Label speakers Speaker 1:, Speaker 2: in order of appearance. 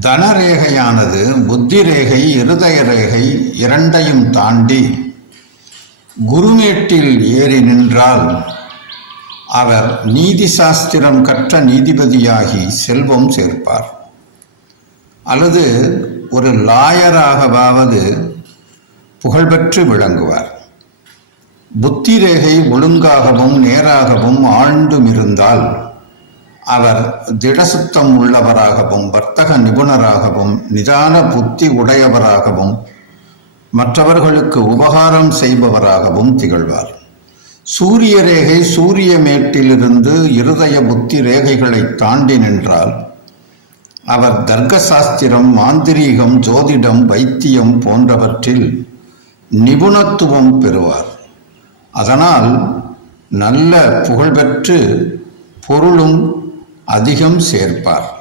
Speaker 1: தனரேகையானது புத்தி ரேகை இருதய ரேகை இரண்டையும் தாண்டி குருமேட்டில் ஏறி நின்றால் அவர் நீதி சாஸ்திரம் கற்ற நீதிபதியாகி செல்வம் சேர்ப்பார். அல்லது ஒரு லாயராகவாவது புகழ்பெற்று விளங்குவார். புத்தி ரேகை ஒழுங்காகவும் நேராகவும் ஆழ்ந்தும் இருந்தால் அவர் திடசுத்தம் உள்ளவராகவும் வர்த்தக நிபுணராகவும் நிதான புத்தி உடையவராகவும் மற்றவர்களுக்கு உபகாரம் செய்பவராகவும் திகழ்வார். சூரிய ரேகை சூரிய மேட்டிலிருந்து இருதய புத்தி ரேகைகளை தாண்டி நின்றால் அவர் தர்க்க சாஸ்திரம் மாந்திரீகம் ஜோதிடம் வைத்தியம் போன்றவற்றில் நிபுணத்துவம் பெறுவார். அதனால் நல்ல புகழ்பெற்று பொருளும் அதிகம் சேர்ப்பார்.